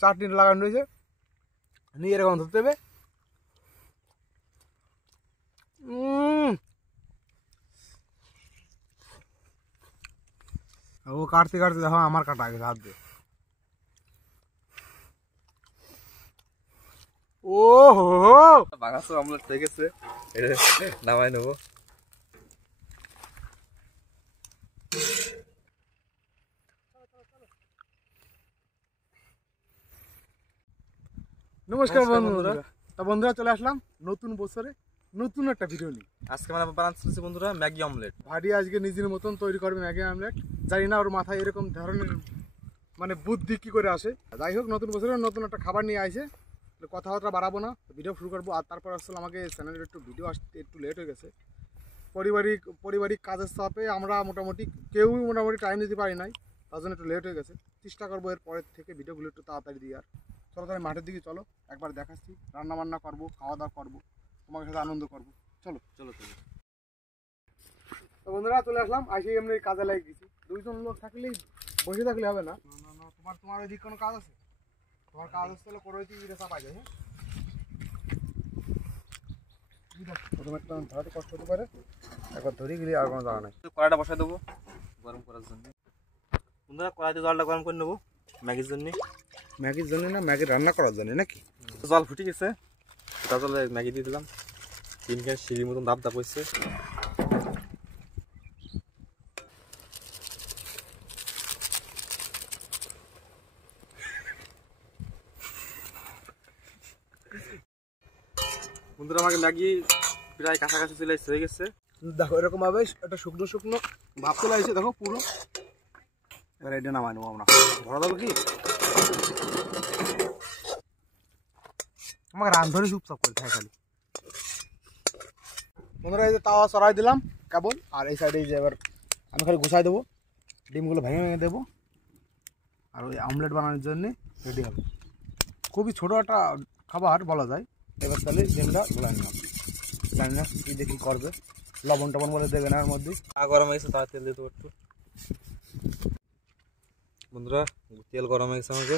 চাটনি লাগানো রয়েছে, নিয়ে এরকম ধরতে হবে। ও কাটতে কাটতে দেখো আমার কাটা গেছে হাত দিয়ে। ও হো বাগাসো আমলেট হয়ে গেছে, এটা নামাই নেবো। নমস্কার বন্ধুরা। তা বন্ধুরা চলে আসলাম নতুন বছরে নতুন একটা ভিডিও নিয়ে। আজকে আমরা বানাচ্ছি বন্ধুরা ম্যাগি অমলেট। ভাডি আজকে নিজের মতন তৈরি করবে ম্যাগি অমলেট। জানি না ওর মাথায় এরকম ধরনের মানে বুদ্ধি কি করে আসে। যাই হোক, নতুন বছরে নতুন একটা খাবার নিয়ে আসে, কথাবার্তা বাড়াবো না, ভিডিও শুরু করবো। আর তারপর আসলে আমাকে চ্যানেলের একটু ভিডিও আসতে একটু লেট হয়ে গেছে। পারিবারিক কাজের চাপে আমরা কেউই মোটামুটি টাইম দিতে পারি নাই, তার জন্য একটু লেট হয়ে গেছে। চেষ্টা করবো এর পরের থেকে ভিডিওগুলো একটু তাড়াতাড়ি দিয়ে। আর চলো তাহলে মাঠের দিকে চলো, একবার দেখাচ্ছি, রান্না বান্না করবো, খাওয়া দাওয়া করবো, তোমার সাথে আনন্দ করবো। চলো চলো চলো। তো বন্ধুরা চলে আসলাম, আসি এমনি কাজে লাগে গেছি। দুইজন লোক থাকলেই বসে থাকলে হবে না। তোমার ওইদিকে কোনো কাজ আছে? তোমার কাজ হচ্ছে করে দিতে চাপা যায়। হ্যাঁ, প্রথমে একটা ধরাতে কষ্ট হতে পারে, একবার ধরে গেলে আর কোনো জায়গা নাই। কড়াইটা বসাই দেবো গরম করার জন্য। বন্ধুরা কড়াইতে জলটা গরম করে নেবো ম্যাগির জন্য। ম্যাগির জন্য না, ম্যাগি রান্না করার জন্য নাকি? জল ফুটে গেছে, জলে ম্যাগি দিয়ে দিলাম। তিনখান সিঁড়ির মতন দাপ দাপ হচ্ছে। বন্ধুরা আমাকে ম্যাগি প্রায় কাছাকাছি চলে হয়ে গেছে। দেখো এরকম ভাবে একটা শুকনো শুকনো ভাব চলে আসছে, দেখো পুরো। এবার এটা নামাই নেবো আমরা। ধরা যাবে কি আমাকে রান্ধরে চুপচাপ করে থাকে খালি। বন্ধুরা এই যে তাওয়া চড়াই দিলাম কেবল, আর এই সাইডে যে এবার আমি খালি গুছাই দেবো, ডিমগুলো ভেঙে ভেঙে দেবো, আর ওই আমলেট বানানোর জন্য রেডি হবে। খুবই ছোটো একটা খাবার বলা যায়। এবার তাহলে ডিমটা গোলাই নিলাম, জানি না কি দেখি করবে, লবণ টবণ বলে দেবে না এর মধ্যে। গরম হয়ে গেছে, তার তেল দিয়ে দেবো একটু। বন্ধুরা তেল গরম হয়ে গেছে, আমাকে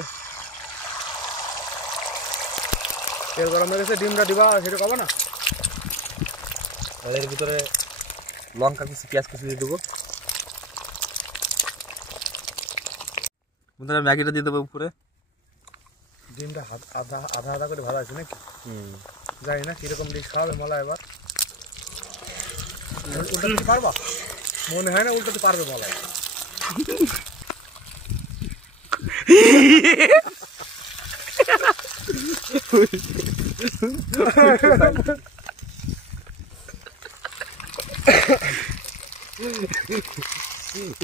তেল গরম হয়ে গেছে, ডিমটা দিবা সেটা খাবো না। এর ভিতরে লঙ্কা কিছু পেঁয়াজ কুচি দিয়ে দেবো। বন্ধুরা ম্যাগিটা দিয়ে দেবো উপরে। ডিমটা আধা আধা আধা করে ভালো আছে নাকি? জানি না কীরকম ডিশ খাওয়াবে মলা। এবার উল্টাতে পারবা? মনে হয় না উল্টাতে পারবে মলা।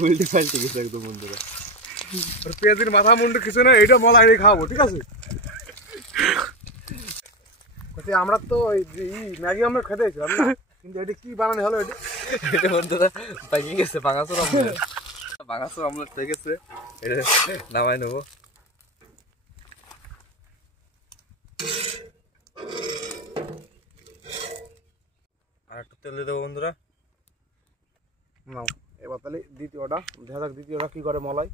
উল্টে পাল্টে গেছে একদম বন্ধুরা। পেঁয়াজের মাথা মুন্ডু কিছু না, এটা মলাই রে খাওয়াবো, ঠিক আছে? আমরা তো ম্যাগি আমরা খেতে চাইছিলাম না, কিন্তু এটা কি বানানো হলো? এটা বন্ধুরা পাকিয়ে গেছে, বাঙাসুর আমলেট। বাঙাসুর আমলেট হয়ে গেছে, এটা নামাই নেবো। আর একটু তেল দিয়ে দেবো বন্ধুরা। নাও এবার তাহলে দ্বিতীয়টা দেখা যাক, দ্বিতীয়টা কি করে মলাই।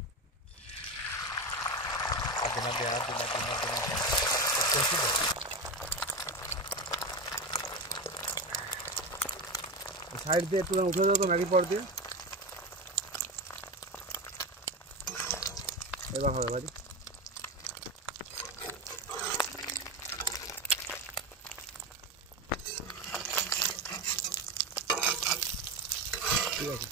সাইড দিয়ে একটু উঠে যাও তো ম্যাগি পর দিয়ে। এবার হবে বাড়ি। ঠিক আছে,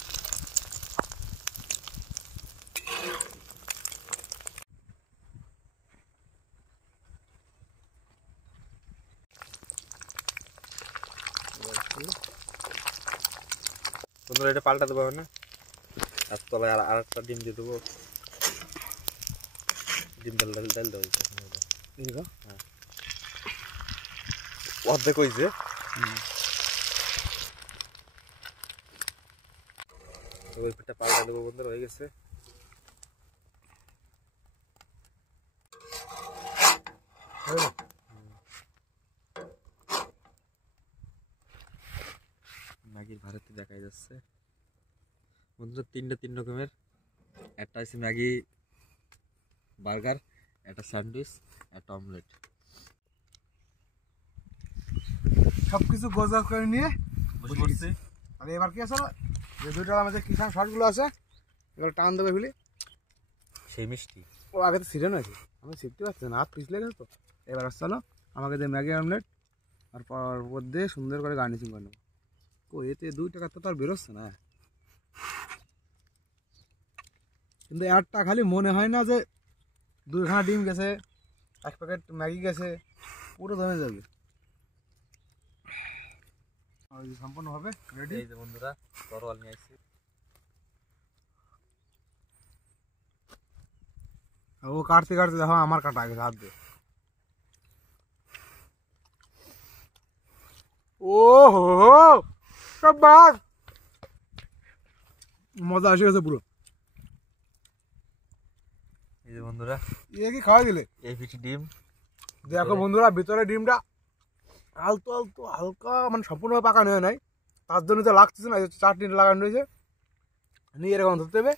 বন্ধুরা এটা পাল্টা দেবো না, আর তলায় আর একটা ডিম দিয়ে দেবো। ডিম ডাল ডাল ডাল দেবো। হ্যাঁ অর্ধেক হয়েছে। ওই পিঠটা পাল্টা দেবো বন্ধুরা, হয়ে গেছে। ম্যাগির ভারতে দেখা যাচ্ছে বন্ধুরা তিন রকমের। একটা আছে ম্যাগি বার্গার, একটা স্যান্ডউইচ, একটা অমলেট। সব কিছু গোজা করে নিয়ে বসে পড়ছি। আর এবার কি আছে যে দুইটার আমাদের কিষান শর্টগুলো আছে, এবার টান দেবে ফেলি। সেই মিষ্টি। ও আগে তো ছিঁড়ে নাকি, আমি শিখতে পারছি না, হাত পিছলে গেছে তো। এবার আসছে হলো আমাকে যে ম্যাগি অমলেট আর পর দিয়ে সুন্দর করে গার্নিশিং করে নেবো। ও এতে 2 টাকা তো আর বেরোচ্ছে না, কিন্তু একটা খালি মনে হয় না যে 2খানা ডিম গেছে, 1 প্যাকেট ম্যাগি গেছে, পুরো জমে যাবে। সম্পূর্ণভাবে রেডি। এই যে বন্ধুরা তরোয়াল নিয়ে আসছি। ও কাটতে কাটতে দেখো আমার কাটা গেছে হাত দিয়ে। ও হো সব বাস মজা এসে গেছে পুরো। এই যে বন্ধুরা ইয়ে কি খাওয়াই দিলে? এই পিঠি ডিম। দেখো বন্ধুরা ভিতরে ডিমটা আলতো আলতো হালকা, মানে সম্পূর্ণভাবে পাকানো হয় নাই, তার জন্য তো লাগতেছে না, চাটনি লাগানো রয়েছে, নিয়ে এরকম ধরতে হবে।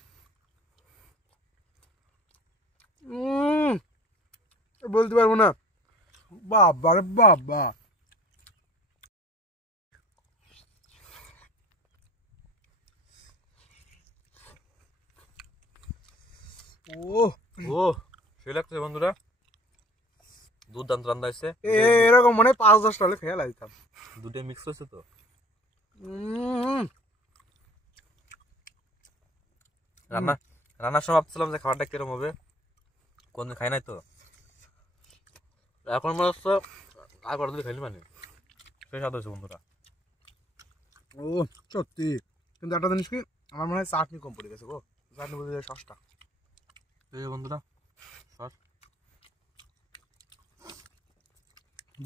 বলতে পারবো না, বাবা রে বাবা। ও ও সে লাগছে বন্ধুরা, দুর্দান্ত রান্না হয়েছে। এরকম মানে 5-10 টাকা খেয়াল আসতাম। দুটো মিক্স হয়েছে তো। রান্নার সময় ভাবছিলাম যে খাবারটা কিরকম হবে, কোনদিন খাই নাই তো, এখন মনে হচ্ছে আর কতদিন খাইনি, মানে সেই স্বাদ হয়েছে বন্ধুরা। ও সত্যি, কিন্তু একটা জিনিস কি, আমার মনে হয় চাটনি কম পড়ে গেছে গো, চাটনি বলতে সসটা। এই যে বন্ধুরা সস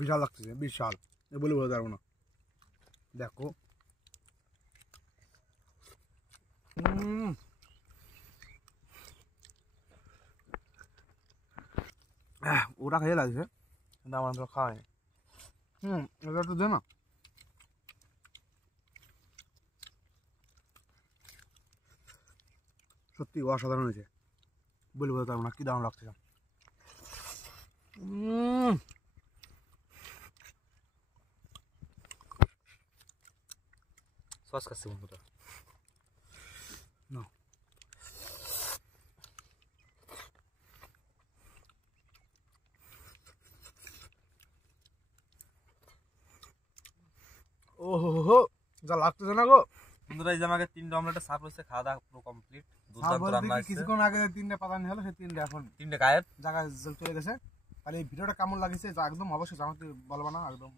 বিশাল লাগতেছে, বিশাল, এ বলে বোঝাতে পারবো না। দেখো ওটা খেয়ে লাগছে, কিন্তু আমার তো খাওয়া হয়। এটা একটু দে না। সত্যি অসাধারণ হয়েছে, বলে বোঝাতে পারবো না কি দারুণ লাগছে। সস খাচ্ছি বন্ধুরা। না ও হো যা লাগতেছে না গো বন্ধুরা, এই যে আমাকে 3টা অমলেটের সার্ভ হয়েছে, খাওয়া দাওয়া পুরো কমপ্লিট। দুর্দান্ত রান্না হয়েছে। কিছুক্ষণ আগে 3টে পাতা নিয়ে হলো, সেই 3টে এখন 3টে গায়েব জায়গায় চলে গেছে। তাহলে এই ভিডিওটা কেমন লাগছে যা একদম অবশ্যই জানাতে বলবা না, একদম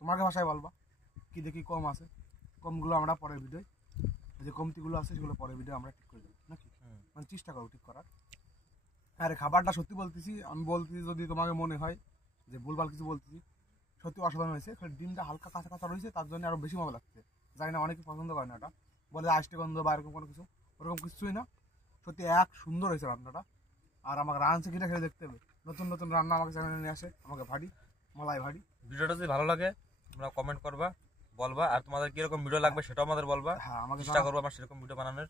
তোমাকে ভাষায় বলবা কি দেখি কম আছে, কমগুলো আমরা পরের ভিডিও, যে কমতিগুলো আছে সেগুলো পরের ভিডিও আমরা ঠিক করে দেবো নাকি, মানে চেষ্টা করবো ঠিক করার। আরে খাবারটা সত্যি বলতেছি, আমি বলতেছি যদি তোমাকে মনে হয় যে ভুলভাল কিছু বলতেছি, সত্যি অসাধারণ হয়েছে। খালি ডিমটা হালকা কাঁচা কাঁচা রয়েছে, তার জন্য আরো বেশি মজা লাগছে। জানি না অনেকে পছন্দ করে না, এটা বলে আষ্টে গন্ধ বা এরকম কোনো কিছু, ওরকম কিছুই না। সত্যি এক সুন্দর হয়েছে রান্নাটা। আর আমাকে রাঁধছে কিনা খেলে দেখতে হবে, নতুন নতুন রান্না আমাকে চ্যানেলে নিয়ে আসে, আমাকে ভাড়ি মালাই ভাড়ি। ভিডিওটা যদি ভালো লাগে তোমরা কমেন্ট করবা, বলবা, আর তোমাদের কিরকম ভিডিও লাগবে সেটাও আমাদের বলবা। হ্যাঁ আমাকে চেষ্টা করবো আমরা সেরকম ভিডিও বানানোর।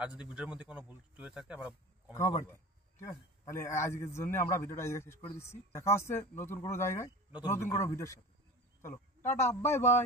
আর যদি ভিডিওর মধ্যে কোনো ভুল ত্রুটি থাকে আমরা কমেন্ট করবো। ঠিক আছে, তাহলে আজকের জন্য আমরা ভিডিওটা আজকে শেষ করে দিচ্ছি। দেখা হচ্ছে নতুন কোনো জায়গায় নতুন কোনো ভিডিওর সাথে। চলো টাটা, বাই বাই।